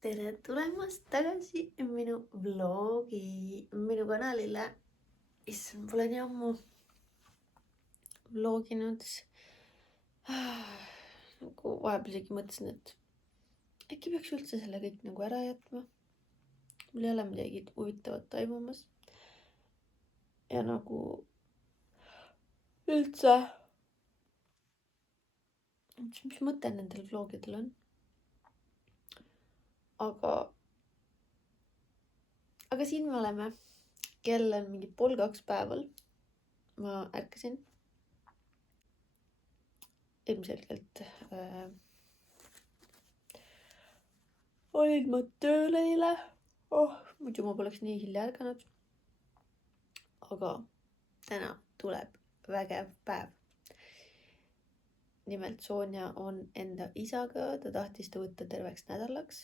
tere tulemast tagasi minu minu kanalile. Issand, pole nii ammu vloginud. Nagu vahepeal isegi mõtlesin, et äkki peaks üldse selle kõik nagu ära jätma. Mul ei ole midagi huvitavat toimumas. Ja nagu üldse, mis mõte nendel vlogidel on? Aga siin me oleme. Kell on mingi 1:30 päeval. Ma ärkasin. Ilmselgelt olin ma tööl eile. Muidu ma poleks nii hilja ärganud. Aga täna tuleb vägev päev. Nimelt Sonja on enda isaga, ta tahtis ta võtta terveks nädalaks.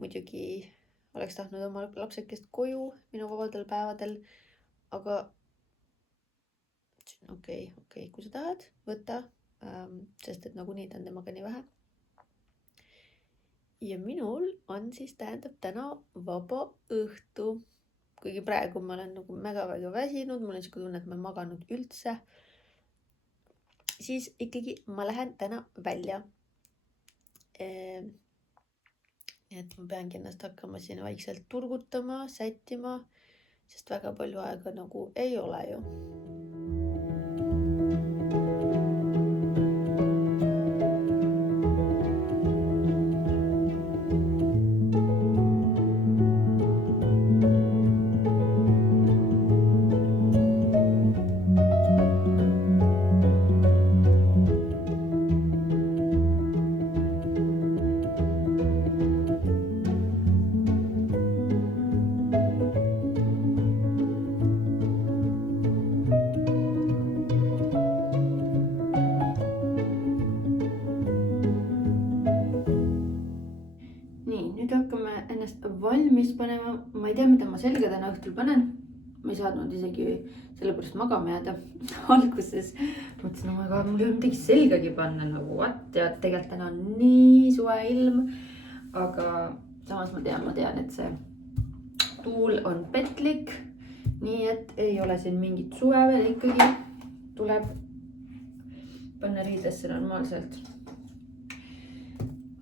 Muidugi oleks tahtnud oma lapsekest koju minu vabadel päevadel, aga okei, kui sa tahad, võta, sest et nagunii ta on temaga nii vähe. Ja minul on siis tähendab täna vaba õhtu. Kuigi praegu ma olen nagu väga väsinud, mul on siuke tunne, et ma ei maganud üldse. Siis ikkagi ma lähen täna välja. Nii et ma peangi ennast hakkama siin vaikselt turgutama, sättima, sest väga palju aega nagu ei ole ju. Nüüd hakkame ennast valmis panema. Ma ei tea, mida ma selga täna õhtul panen. Ma ei saadnud isegi sellepärast magama jääda. Alguses mõtlesin, oh my god, mul ei ole midagi selgagi panna nagu what. Ja tegelikult täna on nii suve ilm. Aga samas ma tean, et see tuul on petlik. Nii et ei ole siin mingit suve veel, ikkagi tuleb panna riidesse normaalselt.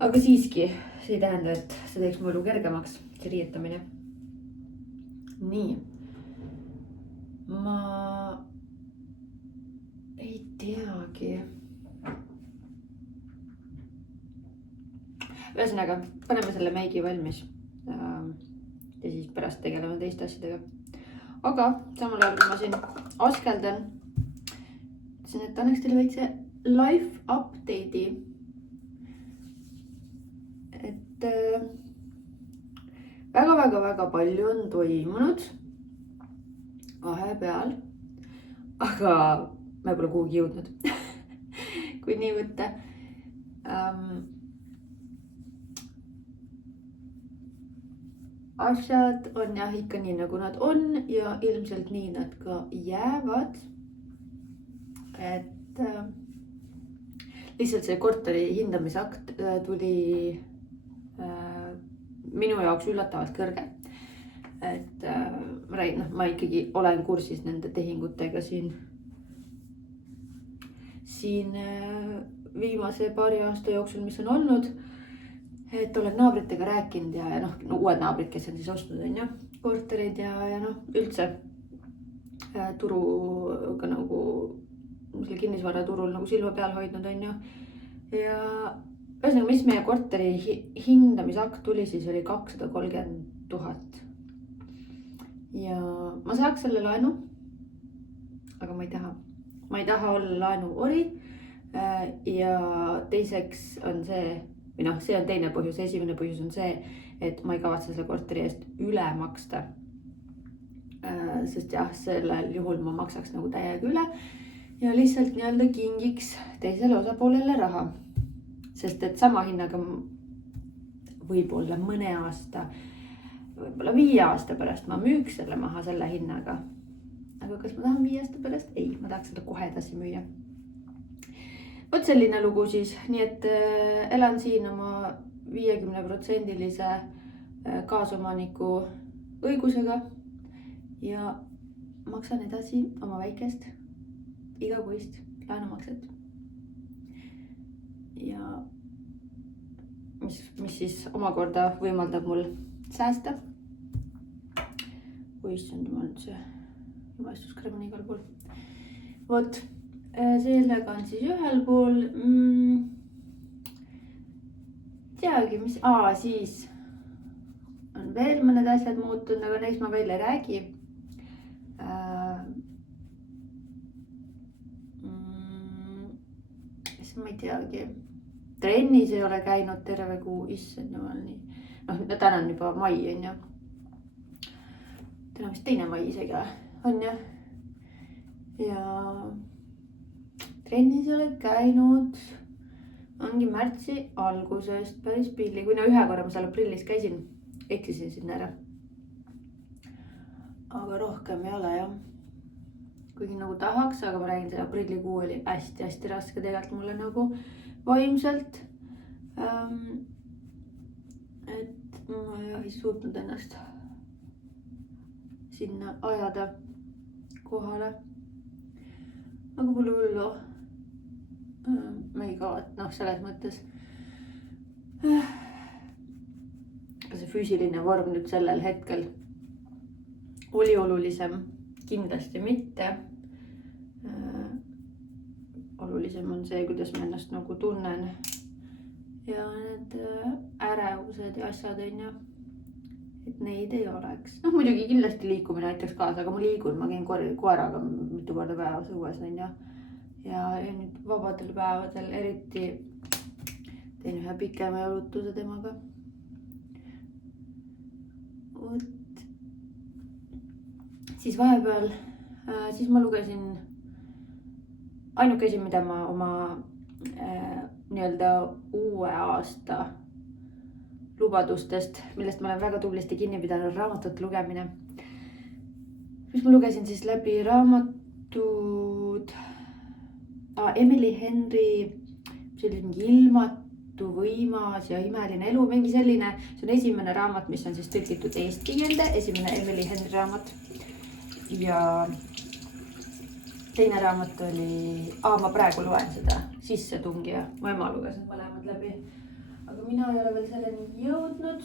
Aga siiski see ei tähenda, et see teeks mu elu kergemaks, see riietamine. Nii. Ma ei teagi. Ühesõnaga, paneme selle meigi valmis. Ja siis pärast tegeleme teiste asjadega. Aga samal ajal, kui ma siin askeldan, ütlesin, et annaks teile väikse life update'i. Et väga palju on toimunud vahepeal, aga ma pole kuhugi jõudnud, kui nii võtta. Asjad on jah ikka nii, nagu nad on ja ilmselt nii nad ka jäävad. Et lihtsalt see korteri hindamisakt tuli minu jaoks üllatavalt kõrge. Et ma ikkagi olen kursis nende tehingutega siin viimase paari aasta jooksul, mis on olnud. Et olen naabritega rääkinud ja uued naabrid, kes on siis ostnud on ju, korterid ja üldse turuga nagu selle kinnisvara turul nagu silma peal hoidnud on ju. Ja ühesõnaga, mis meie korteri hindamisakt tuli, siis oli 230 000. Ja ma saaks selle laenu, aga ma ei taha. Ma ei taha olla laenuori. Ja teiseks on see, see on teine põhjus. Esimene põhjus on see, et ma ei kavatse selle korteri eest üle maksta. Sest jah, sellel juhul ma maksaks nagu täiega üle ja lihtsalt nii-öelda kingiks teisele osapoolele raha. Sest et sama hinnaga võib-olla mõne aasta, võib-olla 5 aasta pärast ma müüks selle maha selle hinnaga. Aga kas ma tahan 5 aasta pärast? Ei, ma tahaks seda kohe edasi müüa. Vot selline lugu siis, nii et elan siin oma 50%-lise kaasomaniku õigusega ja maksan edasi oma väikest igakuist laenumakset. Ja mis siis omakorda võimaldab mul säästa. Oi, issand, ma nüüd see jumestuskrem on igal pool. Vot, sellega on siis ühel pool. Teagi, mis... siis on veel mõned asjad muutunud, aga neist ma veel ei räägi. Ma ei teagi. Trennis ei ole käinud terve kuu, issand jumal nii. Täna on juba mai, on ju. Täna vist 2. mai isegi on ju. Ja trennis ei ole käinud. Ongi märtsi algusest päris pilli. Kui ühe korra ma seal aprillis käisin, eksisin sinna ära. Aga rohkem ei ole jah. Kuigi nagu tahaks, aga ma räägin, see aprillikuu oli hästi raske tegelikult mulle nagu vaimselt. Et ma ei suutnud ennast sinna ajada kohale. Aga pole hullu. Ma ei kavat, selles mõttes. See füüsiline vorm nüüd sellel hetkel oli olulisem, kindlasti mitte. Olulisem on see, kuidas ma ennast nagu tunnen ja need ärevused ja asjad on ju, et neid ei oleks. Muidugi kindlasti liikumine aitaks kaasa, aga ma liigun, ma käin koeraga mitu korda päevas õues on ju. Ja nüüd vabadel päevadel eriti teen ühe pikema jalutuse temaga. Siis vahepeal, siis ma lugesin ainuke asi, mida ma oma nii-öelda uue aasta lubadustest, millest ma olen väga tublisti kinni pidanud, raamatute lugemine. Mis ma lugesin siis läbi raamatud Emily Henry, mingi ilmatu, võimas ja imeline elu, mingi selline. See on esimene raamat, mis on siis tõlgitud eesti keelde, esimene Emily Henry raamat. Ja teine raamat oli, ma praegu loen seda Sissetungija, mu ema luges need mõlemad läbi, aga mina ei ole veel selleni jõudnud.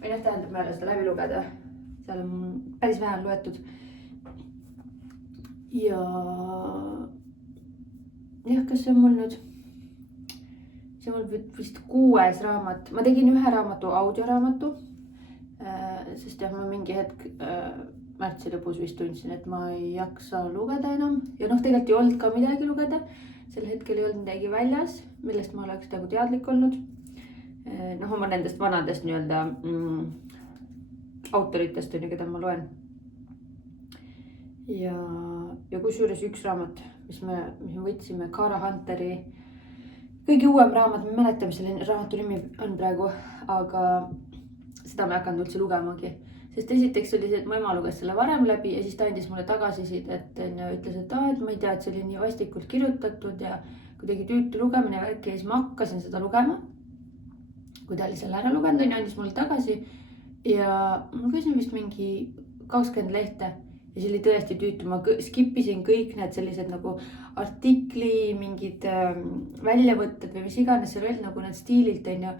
Või tähendab, ma ei ole seda läbi lugeda, seal on päris vähe loetud. Ja jah, kas see on mul nüüd, see on mul vist 6. raamat, ma tegin ühe raamatu, audioraamatu, sest jah, ma mingi hetk märtsi lõpus vist tundsin, et ma ei jaksa lugeda enam. Ja tegelikult ei olnud ka midagi lugeda. Sel hetkel ei olnud midagi väljas, millest ma oleks nagu teadlik olnud. Oma nendest vanadest nii-öelda autoritest, keda ma loen. Ja kusjuures üks raamat, mis me võtsime, Cara Hunteri kõige uuem raamat, ma ei mäleta, mis selle raamatu nimi on praegu, aga seda ma ei hakanud üldse lugemagi. Sest esiteks oli see, et mu ema luges selle varem läbi ja siis ta andis mulle tagasisidet, et ütles, et ma ei tea, et see oli nii vastikult kirjutatud ja kuidagi tüütu lugemine värki ja siis ma hakkasin seda lugema. Kui ta oli selle ära lugenud, andis mulle tagasi ja ma käisin vist mingi 20 lehte ja see oli tõesti tüütu. Ma skippisin kõik need sellised nagu artikli, mingid väljavõtted või mis iganes seal veel nagu need stiililt on ju.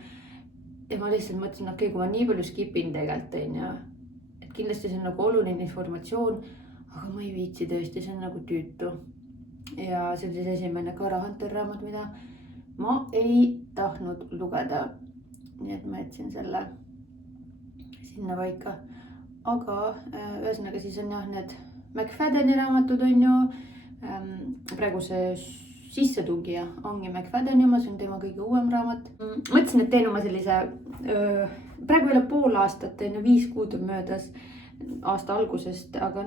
Ja ma lihtsalt mõtlesin, okei, kui ma nii palju skipin tegelikult on ju. Kindlasti see on nagu oluline informatsioon, aga ma ei viitsi tõesti, see on nagu tüütu. Ja see on siis esimene Cara Hunter raamat, mida ma ei tahtnud lugeda. Nii et ma jätsin selle sinna paika. Aga ühesõnaga siis on jah need McFaddeni raamatud on ju. Praegu see Sissetungija ongi McFaddeni oma, see on tema kõige uuem raamat. Mõtlesin, et teen oma sellise, praegu ei ole pool aastat, 5 kuud on möödas aasta algusest, aga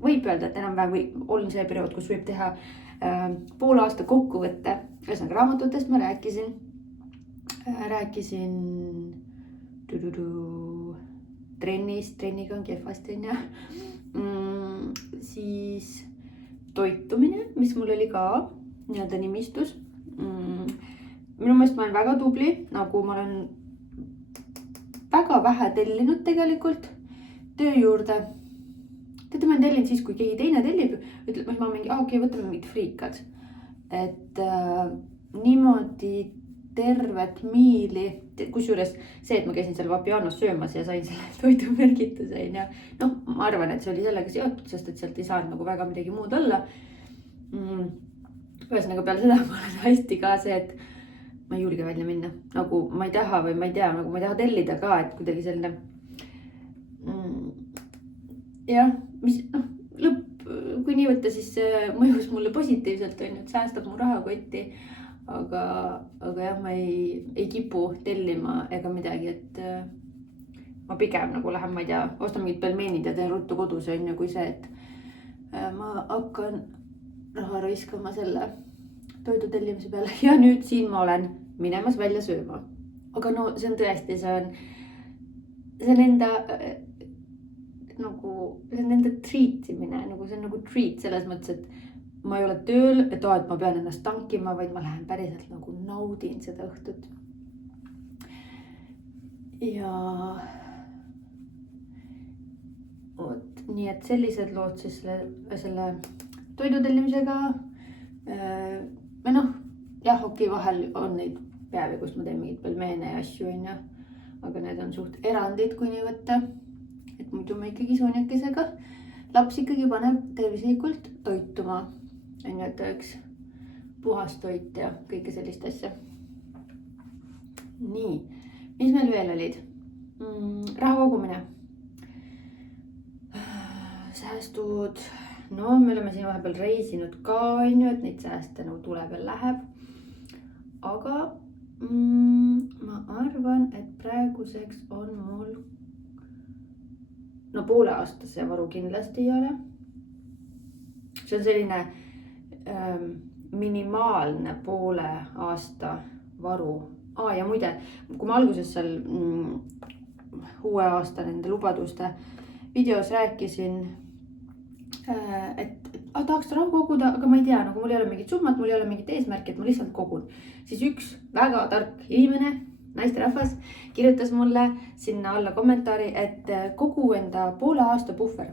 võib öelda, et enam-vähem on see periood, kus võib teha pool aasta kokkuvõtte. Ühesõnaga raamatutest ma rääkisin trenniga on kehvasti on ja. Siis toitumine, mis mul oli ka nii-öelda nimistus. Minu meelest ma olen väga tubli, nagu ma olen väga vähe tellinud tegelikult töö juurde. Teate, ma olen tellinud siis, kui keegi teine tellib, ütleb, ma mingi, okei, võtame mingid friikad. Et niimoodi tervet miili, kusjuures see, et ma käisin seal Vapianos söömas ja sain selle toidumärgituse ja noh, ma arvan, et see oli sellega seotud, sest et sealt ei saanud nagu väga midagi muud olla. Ühesõnaga peale seda ma olen hästi ka see, et ma ei julge välja minna, nagu ma ei taha või ma ei tea, nagu ma ei taha tellida ka, et kuidagi selline jah, mis lõpp, kui nii võtta, siis mõjus mulle positiivselt, on ju, et säästab mu rahakotti, aga jah, ma ei kipu tellima ega midagi, et ma pigem nagu lähen, ma ei tea, ostan mingid pelmeenid ja teen ruttu kodus, on ju, kui see, et ma hakkan raha raiskama selle toidu tellimise peale ja nüüd siin ma olen minemas välja sööma. Aga no see on tõesti, see on enda nagu, see on enda treatimine, nagu see on nagu treat selles mõttes, et ma ei ole tööl, et ma pean ennast tankima, vaid ma lähen päriselt nagu naudin seda õhtut. Ja oot, nii et sellised lood siis selle toidu tellimisega. Või noh, jah, okei, vahel on neid päevi, kus ma teen mingid pelmeene ja asju, on ju. Aga need on suht erandid, kui nii võtta. Et muidu ma ikkagi sooniakesega laps ikkagi paneb tervislikult toituma. On ju, et üks puhas toit ja kõike sellist asja. Nii, mis meil veel olid? Raha kogumine. Säästud. No, me oleme siin vahepeal reisinud ka, on ju, et neid sääste nagu tuleb ja läheb. Aga ma arvan, et praeguseks on mul poole aastase varu kindlasti ei ole. See on selline minimaalne poole aasta varu. Ja muide, kui ma alguses seal uue aasta nende lubaduste videos rääkisin, et tahaks raha koguda, aga ma ei tea, nagu mul ei ole mingit summat, mul ei ole mingit eesmärki, et ma lihtsalt kogun. Siis üks väga tark inimene, naisterahvas, kirjutas mulle sinna alla kommentaari, et kogu enda poole aasta puhver.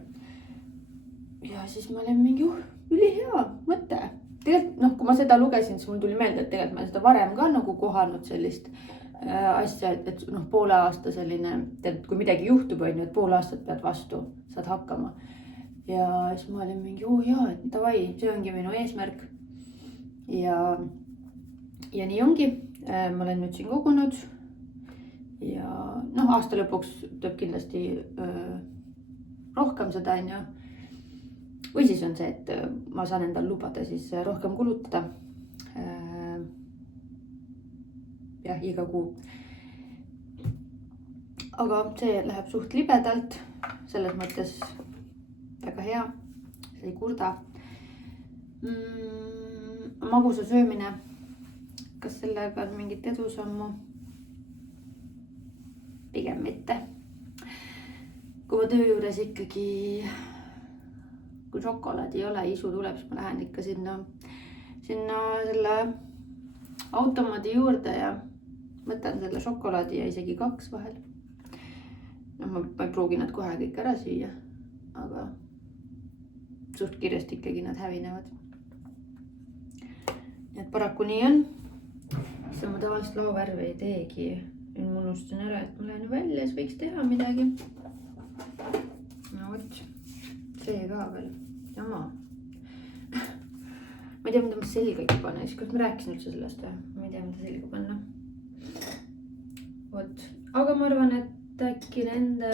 Ja siis ma olin mingi, ülihea mõte. Tegelikult, kui ma seda lugesin, siis mul tuli meelde, et tegelikult ma seda varem ka nagu kohanud sellist asja, et poole aasta selline, kui midagi juhtub, on ju, et poole aastat pead vastu, saad hakkama. Ja siis ma olin mingi, et davai, see ongi minu eesmärk. Ja nii ongi, ma olen nüüd siin kogunud. Ja aasta lõpuks tuleb kindlasti rohkem seda, on ju. Või siis on see, et ma saan endal lubada siis rohkem kulutada. Jah, iga kuu. Aga see läheb suht libedalt, selles mõttes väga hea, see ei kurda. Magusa söömine, kas sellega on mingit edusammu? Pigem mitte. Kui ma töö juures ikkagi, kui šokolaadi ei ole, isu tuleb, siis ma lähen ikka sinna selle automaadi juurde ja võtan selle šokolaadi ja isegi 2 vahel. Ma ei pruugi nad kohe kõik ära süüa, aga suht kiiresti ikkagi nad hävinevad. Et paraku nii on. Siis ma tavaliselt laovärve ei teegi. Nüüd ma unustasin ära, et ma lähen välja, siis võiks teha midagi. No võt, see ka veel. Jama. Ma ei tea, mida ma selgagi panna. Kas ma rääkisin üldse sellest? Ma ei tea, mida selga panna. Võt. Aga ma arvan, et äkki nende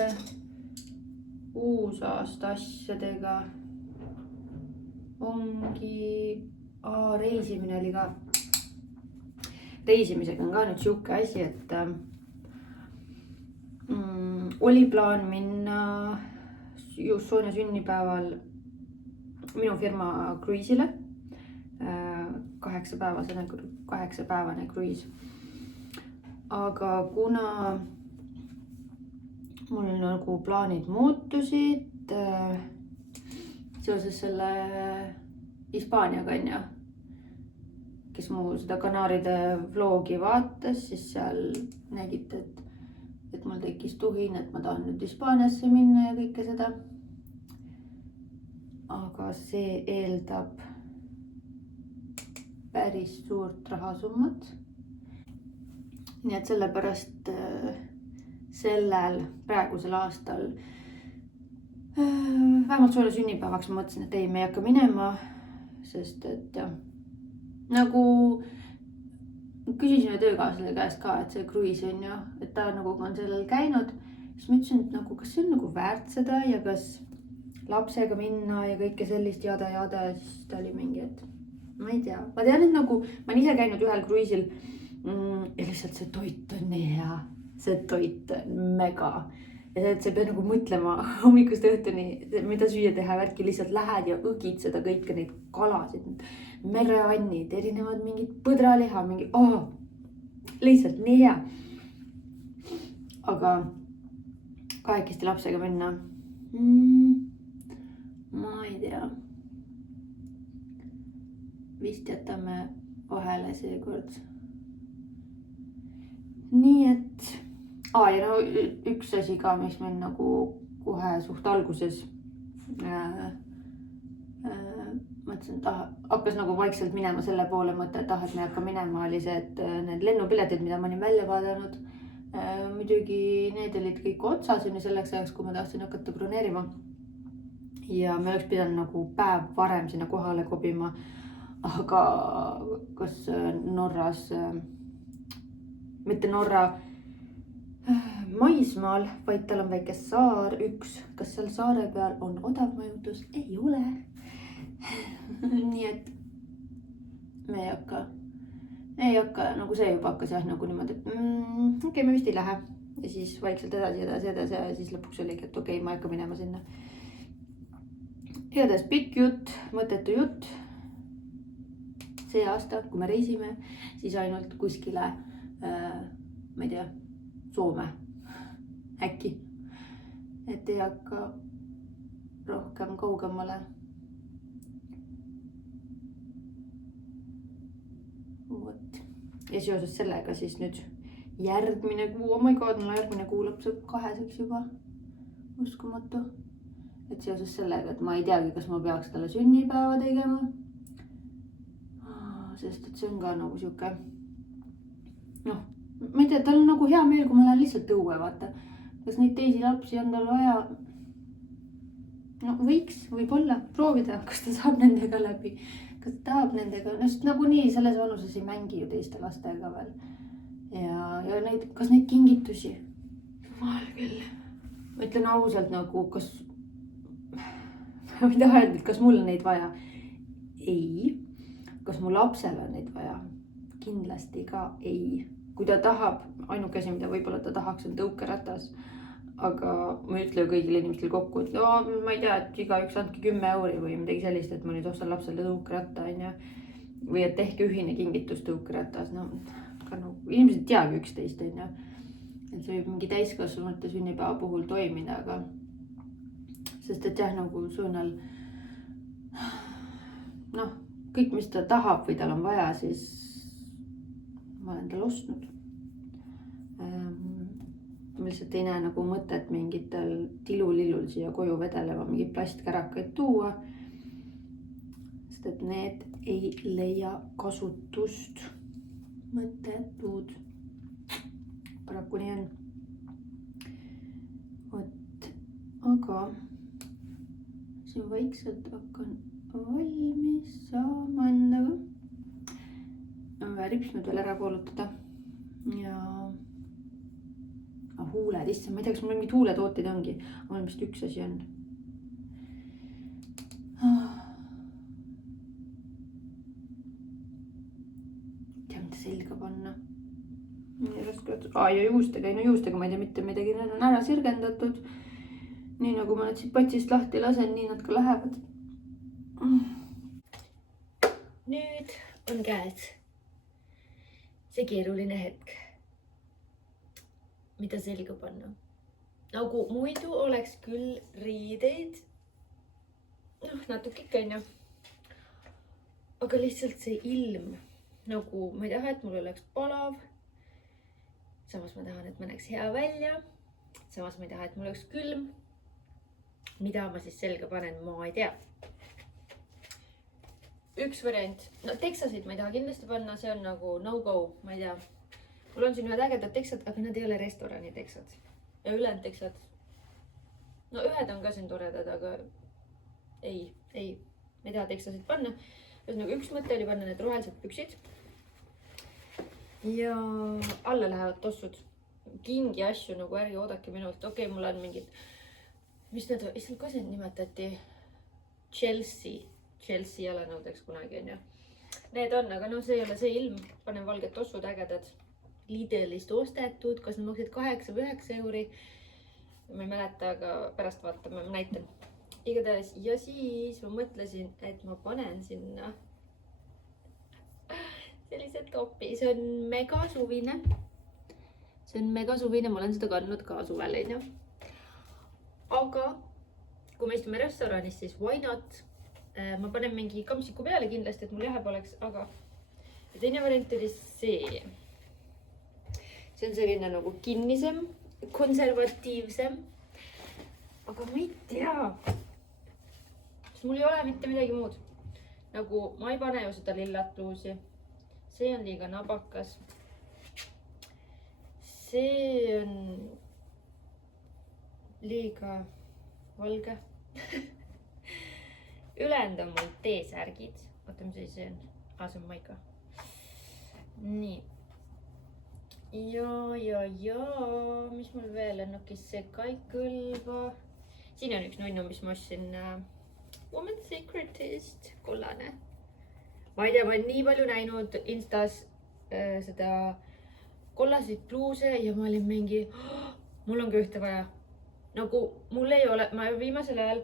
uusaasta asjadega ongi, reisimine oli ka. Reisimisega on ka nüüd siuke asi, et oli plaan minna just Soonja sünnipäeval minu firma kruiisile. 8-päevane kruiis. Aga kuna mul nagu plaanid muutusid – seoses selle Hispaaniaga, on ju. kes mu seda Kanaaride vlogi vaatas, siis seal nägite, et mul tekkis tuhin, et ma tahan nüüd Hispaaniasse minna ja kõike seda. Aga see eeldab päris suurt rahasummat. Nii et sellepärast praegusel aastal vähemalt sulle sünnipäevaks ma mõtlesin, et ei, me ei hakka minema, sest et nagu küsisin töökaaslase käest ka, et see kruiis on ju, et ta nagu on sellel käinud, siis ma ütlesin, et nagu, kas see on nagu väärt seda ja kas lapsega minna ja kõike sellist jada, siis ta oli mingi, et ma ei tea. Ma tean, et nagu ma olen ise käinud ühel kruiisil ja lihtsalt see toit on nii hea, see toit on mega. Ja see, et sa pead nagu mõtlema hommikust õhtuni, mida süüa teha, värki lihtsalt lähed ja õgid seda kõike, neid kalasid, mereannid, erinevad mingid põdraliha, lihtsalt nii hea. Aga kahekesti lapsega minna, ma ei tea. Vist jätame vahele seekord. Nii et ja no üks asi ka, mis meil nagu kohe suht alguses mõtlesin, et hakkas nagu vaikselt minema selle poole mõte, et et me hakka minema, oli see, et need lennupiletid, mida ma olin välja vaadanud, muidugi need olid kõik otsas selleks ajaks, kui ma tahtsin hakata broneerima. Ja me oleks pidanud nagu päev varem sinna kohale kobima, aga kas Norras, mitte Norra maismaal, vaid tal on väike saar üks, kas seal saare peal on odav majutus? Ei ole. Nii et me ei hakka, nagu see juba hakkas jah, nagu niimoodi, et okei, me vist ei lähe. Ja siis vaikselt edasi ja siis lõpuks oligi, et okei, ma ei hakka minema sinna. Igatahes pikk jutt, mõttetu jutt. See aasta, kui me reisime, siis ainult kuskile, ma ei tea, Soome äkki, et ei hakka rohkem kaugemale. Vot. Ja seoses sellega siis nüüd järgmine kuu, oh my god, mul järgmine kuu lõpp saab 2 juba, uskumatu. Et seoses sellega, et ma ei teagi, kas ma peaks talle sünnipäeva tegema, sest et see on ka nagu siuke, ma ei tea, tal on nagu hea meel, kui ma lähen lihtsalt õue, vaata. Kas neid teisi lapsi on tal vaja? No võiks võib-olla proovida, kas ta saab nendega läbi. Kas ta tahab nendega, sest nagu nii selles vanuses ei mängi ju teiste lastega veel. Ja neid, kas neid kingitusi? Jumal küll. Ma ütlen ausalt nagu, kas ma ei taha öelda, kas mul on neid vaja? Ei. Kas mu lapsel on neid vaja? Kindlasti ka ei. Kui ta tahab, ainuke asi, mida võib-olla ta tahaks, on tõukeratas. Aga ma ei ütle kõigile inimestel kokku, et ma ei tea, et igaüks andke 10 euri või midagi sellist, et ma nüüd ostan lapsele tõukeratta. Või et tehke ühine kingitus tõukeratas. Inimesed teagi 11. Et see võib mingi täiskasvanute sünnipäeva puhul toimida, aga sest et jah, nagu suunal kõik, mis ta tahab või tal on vaja, siis ma olen tal ostnud. Ma lihtsalt ei näe nagu mõtet mingitel tilulillul siia koju vedelema mingi plastkärakaid tuua, sest et need ei leia kasutust. Mõttetud. Paraku nii on. Vot, aga siin vaikselt hakkan valmis saama endaga. Ripsmed veel ära kuulutada ja huuled, issand, ma ei tea, kas mul mingid huuletooted ongi, aga mul vist üks asi on. Tea, mida selga panna. Ja juustega, ma ei tea mitte midagi, need on ära sirgendatud. Nii nagu ma need siit patsist lahti lasen, nii nad ka lähevad. Nüüd on käes see keeruline hetk, mida selga panna. Nagu muidu oleks küll riideid, natuke ikka on ju, aga lihtsalt see ilm nagu ma ei taha, et mul oleks palav. samas ma tahan, et ma näeks hea välja. samas ma ei taha, et mul oleks külm. mida ma siis selga panen, ma ei tea. üks variant, no teksasid ma ei taha kindlasti panna, see on nagu no-go, ma ei tea. mul on siin ühed ägedad teksad, aga nad ei ole restorani teksad. ja ülejäänud teksad. no ühed on ka siin toredad, aga ei, ma ei taha teksasid panna. ühesõnaga üks mõte oli panna need rohelised püksid. ja alla lähevad tossud. kingi asju nagu ärge oodake minult. okei, mul on mingid, mis need, issand, kuidas neid nimetati? Chelsea jalanõudeks kunagi on ju. Need on, aga no see ei ole see ilm. panen valged tossud, ägedad. Lidlist ostetud, kas nad maksid 8 või 9 euri. ma ei mäleta, aga pärast vaatame, ma näitan. igatahes ja siis ma mõtlesin, et ma panen sinna sellise topi, see on mega suvine. see on mega suvine, ma olen seda kandnud ka suvel, onju. aga kui me istume restoranis, siis why not? ma panen mingi kampsiku peale kindlasti, et mul jahe poleks, aga ja teine variant oli see. see on selline nagu kinnisem, konservatiivsem. aga ma ei tea. mul ei ole mitte midagi muud. nagu ma ei pane ju seda lillat pluusi. see on liiga nabakas. see on liiga valge. ülejäänud on mul T-särgid. oota, mis see on? see on maika. nii. ja, mis mul veel on? okei, see ka ei kõlba. siin on üks nunnu, mis ma ostsin Woman's Secretist, kollane. ma ei tea, ma olen nii palju näinud Instas seda kollaseid pluuse ja ma olin mingi, mul on ka ühte vaja. nagu mul ei ole, ma viimasel ajal,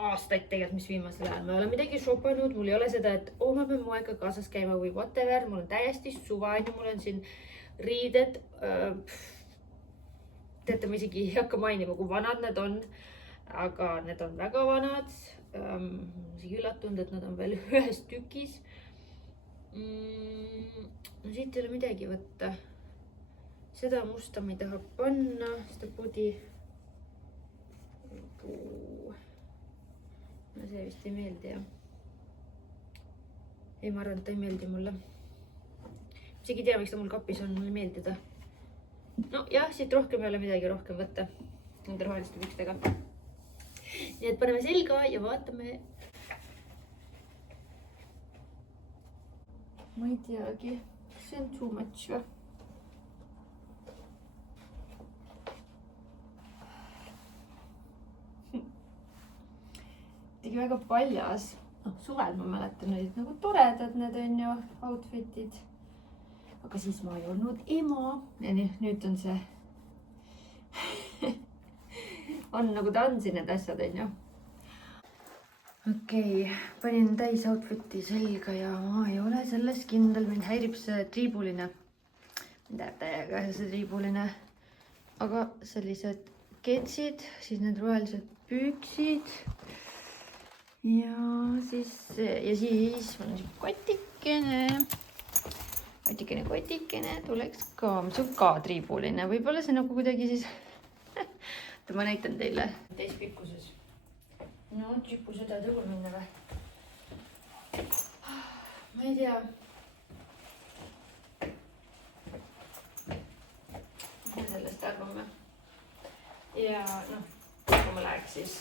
aastaid tegelikult, mis viimasel ajal, ma ei ole midagi shopanud, mul ei ole seda, et ma pean moega kaasas käima või whatever, mul on täiesti suva, mul on siin riided. teate, ma isegi ei hakka mainima, kui vanad need on, aga need on väga vanad. isegi üllatunud, et nad on veel ühes tükis. no siit ei ole midagi võtta. seda musta ma ei taha panna, seda pudi. no see vist ei meeldi jah. ei, ma arvan, et ta ei meeldi mulle. isegi ei tea, miks ta mul kapis on, mulle ei meeldi ta. no jah, siit rohkem ei ole midagi rohkem võtta nende roheliste pükstega. nii et paneme selga ja vaatame. ma ei teagi, see on too much või? tegi väga paljas. suvel ma mäletan, olid nagu toredad need on ju, outfit'id. aga siis ma ei olnud ema. ja nüüd on see on nagu ta on siin need asjad on ju. okei, panin täis outfit'i selga ja ma ei ole selles kindel, mind häirib see triibuline. mind häirib täiega see triibuline. aga sellised ketsid, siis need rohelised püksid. ja siis mul on siin kotikene tuleks ka, mis on ka triibuline, võib-olla see nagu kuidagi siis ma näitan teile täispikkuses. no tšipu seda tõul minna või? ma ei tea. mis me sellest arvame? ja noh, kui ma läheks siis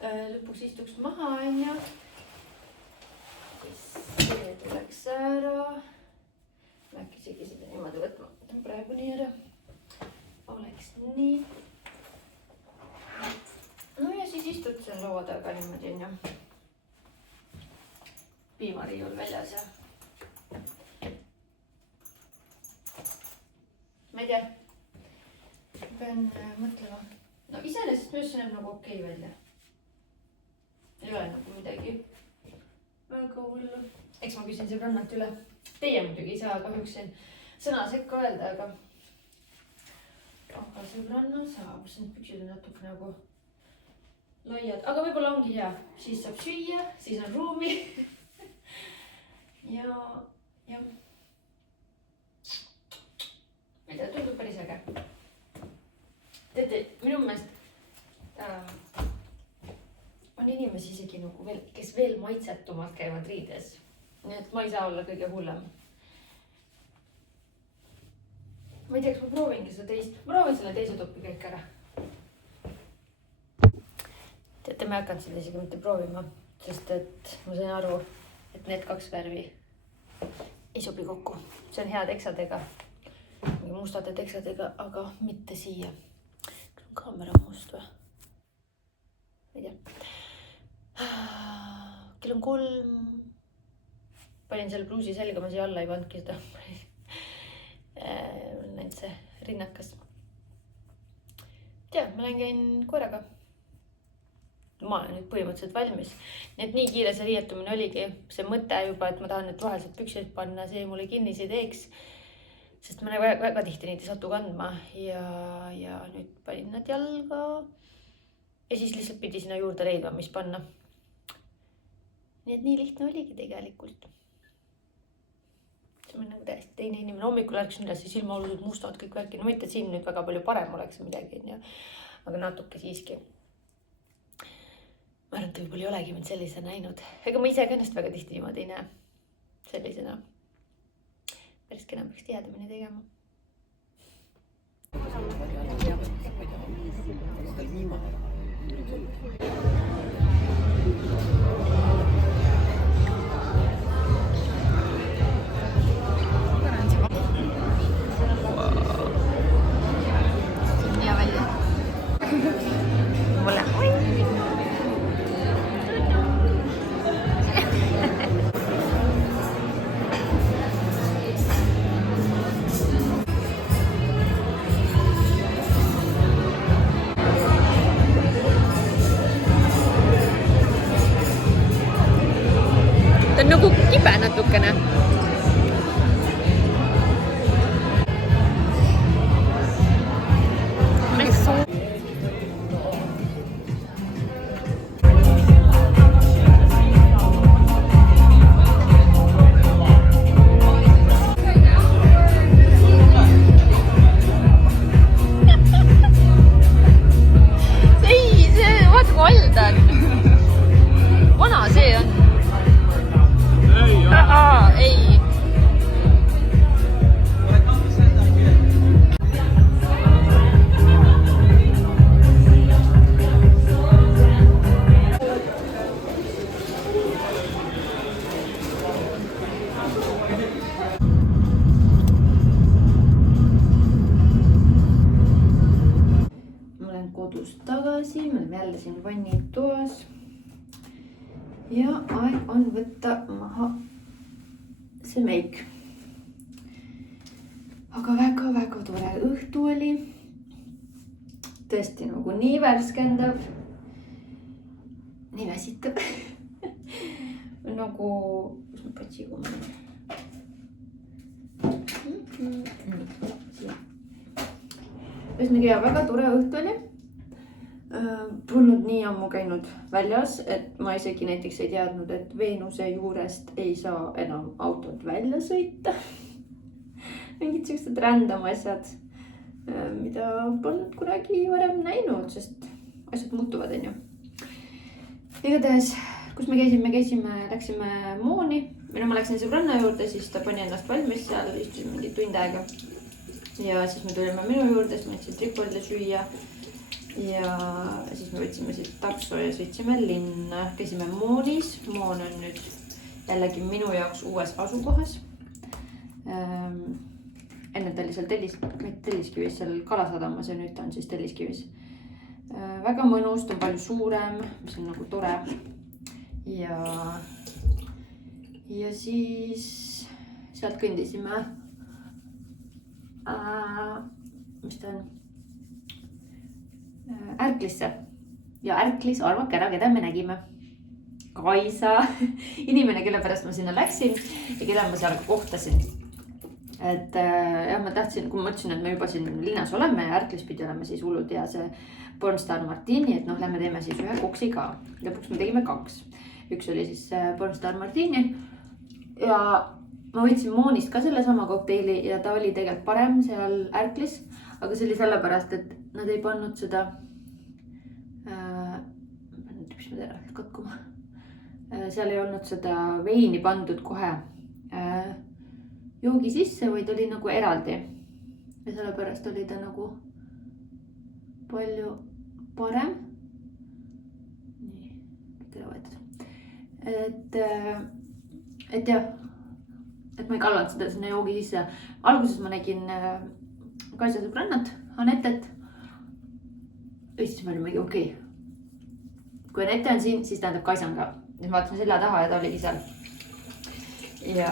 lõpuks istuks maha onju. see tuleks ära. ma äkki isegi seda niimoodi võtma, praegu nii ära. oleks nii. no ja siis istud seal laua taga niimoodi onju. piimariiul väljas ja. ma ei tea. pean mõtlema. no iseenesest minu arust see näeb nagu okei välja. ei ole nagu midagi väga hullu. eks ma küsin sõbrannalt üle. Teie muidugi ei saa kahjuks siin sõna sekka öelda, aga sõbranna saab. Need püksid on natuke nagu laiad, aga võib-olla ongi hea. siis saab süüa, siis on ruumi. jah. ma ei tea, tundub päris äge. Teate, minu meelest on inimesi isegi nagu veel, kes veel maitsetumalt käivad riides. Nii et ma ei saa olla kõige hullem. Ma ei tea, kas ma proovingi seda teist. Ma proovin selle teise toppi kõik ära. Teate, ma ei hakanud seda isegi mitte proovima, sest et ma sain aru, et need 2 värvi ei sobi kokku. See on hea teksadega, mustade teksadega, aga mitte siia. Kas on kaamera must või? Ma ei tea. Kell on 3. Panin selle pluusi selga, ma siia alla ei pandki seda. Näinud see rinnakas. Tea, ma käin koeraga. Ma olen nüüd põhimõtteliselt valmis. Nii et nii kiire see riietumine oligi. See mõte juba, et ma tahan nüüd vahelised püksid panna, see mulle kinnisi teeks. Sest ma väga tihti neid ei satu kandma. Ja nüüd panin nad jalga. Ja siis lihtsalt pidi sinna juurde leidma, mis panna. Nii et nii lihtne oligi tegelikult. See on nagu täiesti teine inimene. Hommikul ärksin üles ja silmaolused mustad kõik värki. No mitte, et siin nüüd väga palju parem oleks midagi. Aga natuke siiski. Ma arvan, et võib-olla ei olegi mind sellise näinud. Ega ma ise ka ennast väga tihti niimoodi ei näe. Sellisena. Päris kena peaks tihedamini tegema. Ta on nagu kibe natukene. Ei, see vaata kui old on. Vana see on. Ei. Ma olen kodus tagasi, me oleme jälle siin vannitoas. Ja aeg on võtta maha see meik. Aga väga-väga tore õhtu oli. Tõesti nagu nii värskendav. Nii väsitav. Nagu, kus ma patsiga olen? Ühesõnaga väga tore õhtu oli. Polnud nii ammu käinud väljas, et ma isegi näiteks ei teadnud, et Veenuse juurest ei saa enam autot välja sõita. Mingid sellised random asjad, mida polnud kunagi varem näinud, sest asjad muutuvad, on ju. Igatahes, kus me käisime, läksime Mooni. Ma läksin sõbranna juurde, siis ta pani ennast valmis seal, istusime mingi tund aega. Ja siis me tulime minu juurde, siis ma võtsin Tripolile süüa. Ja siis me võtsime siit takso ja sõitsime linna. Käisime Moonis. Moon on nüüd jällegi minu jaoks uues asukohas. Enne ta oli seal Telliskivis, seal Kalasadamas ja nüüd ta on siis Telliskivis. Väga mõnus, ta on palju suurem, mis on nagu tore. Ja siis sealt kõndisime. Mis ta on? Ärklisse. Ja Ärklis, arvake ära, keda me nägime. Kaisa, inimene, kelle pärast ma sinna läksin ja keda ma seal kohtasin. Et jah, ma tahtsin, kui ma mõtlesin, et me juba siin linnas oleme ja Ärklis pidi olema siis hullud ja see Pornstar Martini, et lähme teeme siis ühe koksi ka. Lõpuks me tegime 2. Üks oli siis Pornstar Martini ja ma võtsin Moonist ka selle sama kokteili ja ta oli tegelikult parem seal Ärklis. Aga see oli sellepärast, et nad ei pannud seda mis ma tean, katkuma. Seal ei olnud seda veini pandud kohe joogi sisse, vaid oli nagu eraldi. Ja sellepärast oli ta nagu palju parem. Nii, tere võetud. Et jah, et ma ei kallanud seda sinna joogi sisse. Alguses ma nägin Kaisa sõbrannat, Anettet. Ja siis ma olin okei. Kui Anette on siin, siis tähendab Kaisa on ka. Siis ma vaatasin selja taha ja ta oligi seal. Ja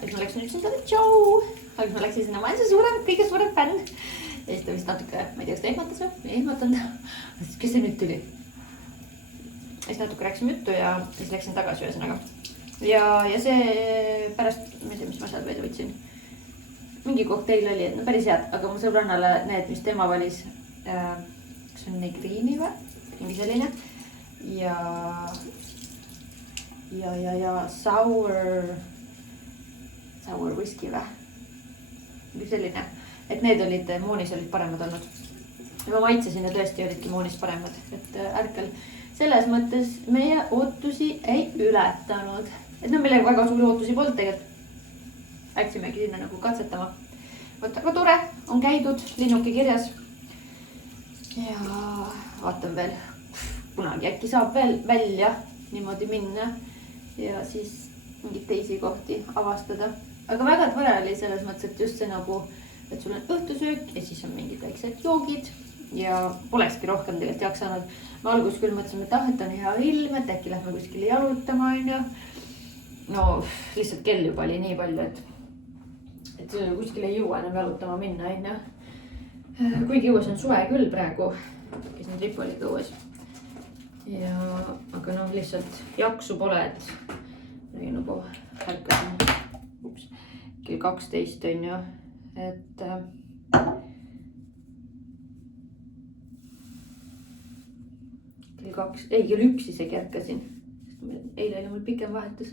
siis ma läksin ütlesin talle tšau. Aga ma läksin sinna, ma olen see kõige suurem fänn. Ja siis ta vist natuke, ma ei tea, kas ta ehmatas või? Ei ehmatanud. Kes see nüüd tuli? Ja siis natuke rääkisime juttu ja siis läksin tagasi ühesõnaga. Ja see pärast, ma ei tea, mis ma seal veel võtsin. Mingi kokteil oli, et no päris head, aga mu sõbrannale need, mis tema valis. Kas on negriini või? Mingi selline. Ja sour whisky või? Mingi selline. Et need olid, Moonis olid paremad olnud. Ja ma maitsesin ja tõesti olidki Moonis paremad. Et Ärkel selles mõttes meie ootusi ei ületanud. Et no meile väga suuri ootusi polnud tegelikult. Läksimegi sinna nagu katsetama. Võt, aga tore, on käidud, linnuki kirjas. Ja vaatan veel, kunagi äkki saab veel välja niimoodi minna. Ja siis mingid teisi kohti avastada. Aga väga tore oli selles mõttes, et just see nagu, et sul on õhtusöök ja siis on mingid väiksed joogid. Ja polekski rohkem tegelikult jaksanud. Ma algus küll mõtlesin, et et on hea ilm, et äkki lähme kuskile jalutama. No lihtsalt kell juba oli nii palju, et kuskile ei jõua enam jalutama minna. Kuigi õues on suve küll praegu, kes nüüd Ripoliga õues. Aga noh, lihtsalt jaksu pole, et nagu ärkasin kell 12 on ju, et kell 1 isegi ärkasin. Eile oli mul pikem vahetus.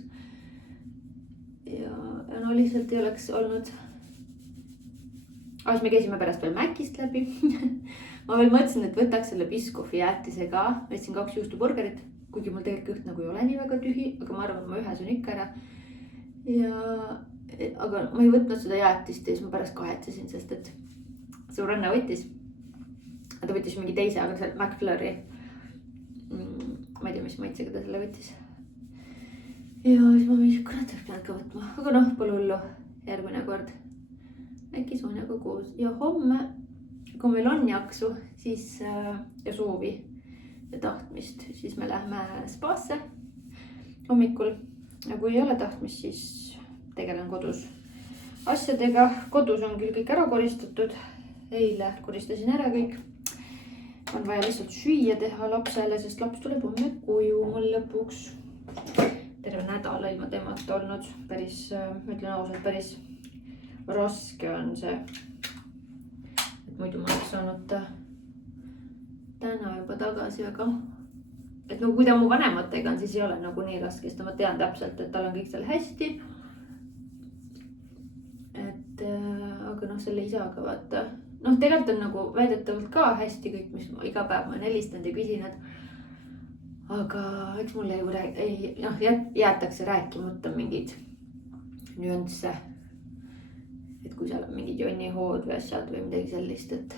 Ja no lihtsalt ei oleks olnud. Siis me käisime pärast veel Mäkist läbi. Ma veel mõtlesin, et võtaks selle Biscoffi jäätise ka. Võtsin 2 juustuburgerit, kuigi mul tegelikult kõht nagu ei ole nii väga tühi, aga ma arvan, et ma ühe söön ikka ära. Aga ma ei võtnud seda jäätist ja siis ma pärast kahetsesin, sest et sõbranna võttis. Ta võttis mingi teise, aga see McFlurry. Ma ei tea, mis maitsega ta selle võttis. Ja siis ma mõtlesin, kurat, oleks pidanud ka võtma. Aga noh, pole hullu, järgmine kord. Äkki Sonjaga koos. Ja homme, kui meil on jaksu siis, ja soovi ja tahtmist, siis me lähme spaasse hommikul. Ja kui ei ole tahtmist, siis tegelen kodus asjadega. Kodus on küll kõik ära koristatud. Eile koristasin ära kõik. On vaja lihtsalt süüa teha lapsele, sest laps tuleb homme koju mul lõpuks. Terve nädala ilma temata olnud. Päris, ma ütlen ausalt, päris raske on see. Et muidu ma oleks saanud ta täna juba tagasi, aga et no kui ta mu vanematega on, siis ei ole nagu nii raske, sest ma tean täpselt, et tal on kõik seal hästi. Et aga noh, selle isaga vaata. Noh, tegelikult on nagu väidetavalt ka hästi kõik, mis ma iga päev ma olen helistanud ja küsinud. Aga eks mulle jäetakse rääkimata mingid nüansse. Et kui seal on mingid jonnihood või asjad või midagi sellist, et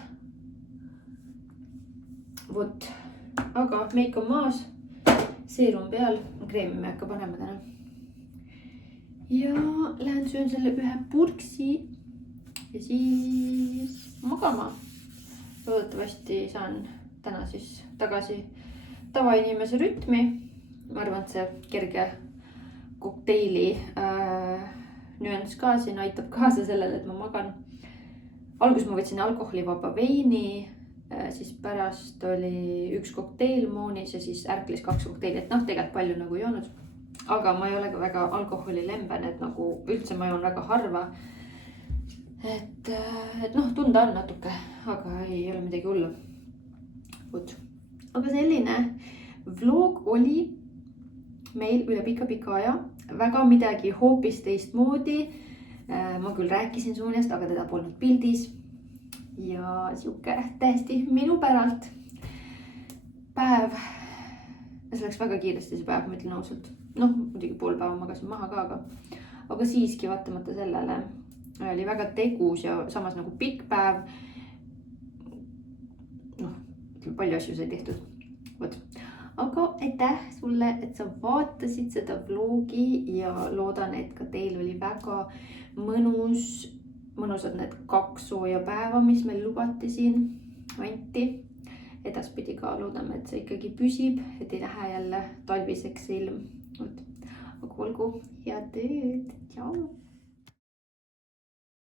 vot. Aga meik on maas, seerum peal, kreemi me hakka panema täna. Ja lähen söön selle ühe purksi ja siis magama. Loodetavasti saan täna siis tagasi tavainimese rütmi. Ma arvan, et see kerge kokteili nüanss ka siin aitab kaasa sellele, et ma magan. Algus ma võtsin alkoholivaba veini, siis pärast oli 1 kokteil Moonis ja siis Ärklis 2 kokteili. Et noh, tegelikult palju nagu ei olnud. Aga ma ei ole ka väga alkoholilemben, et nagu üldse ma joon väga harva. Et noh, tunda on natuke, aga ei ole midagi hullu. Aga selline vlog oli meil üle pika aja. väga midagi hoopis teistmoodi. Ma küll rääkisin Sonjast, aga teda polnud pildis. Ja siuke täiesti minu päralt päev. See läks väga kiiresti see päev, ma ütlen ausalt. Noh, muidugi pool päeva magasin maha ka, aga siiski vaatamata sellele oli väga tegus ja samas nagu pikk päev. Noh, palju asju sai tehtud. Võt. Aga aitäh sulle, et sa vaatasid seda vlogi ja loodan, et ka teil oli väga mõnusad need 2 sooja päeva, mis meil lubati siin, anti. Edaspidi ka loodame, et see ikkagi püsib, et ei lähe jälle talviseks ilm. Aga olgu, head tööd, tšau!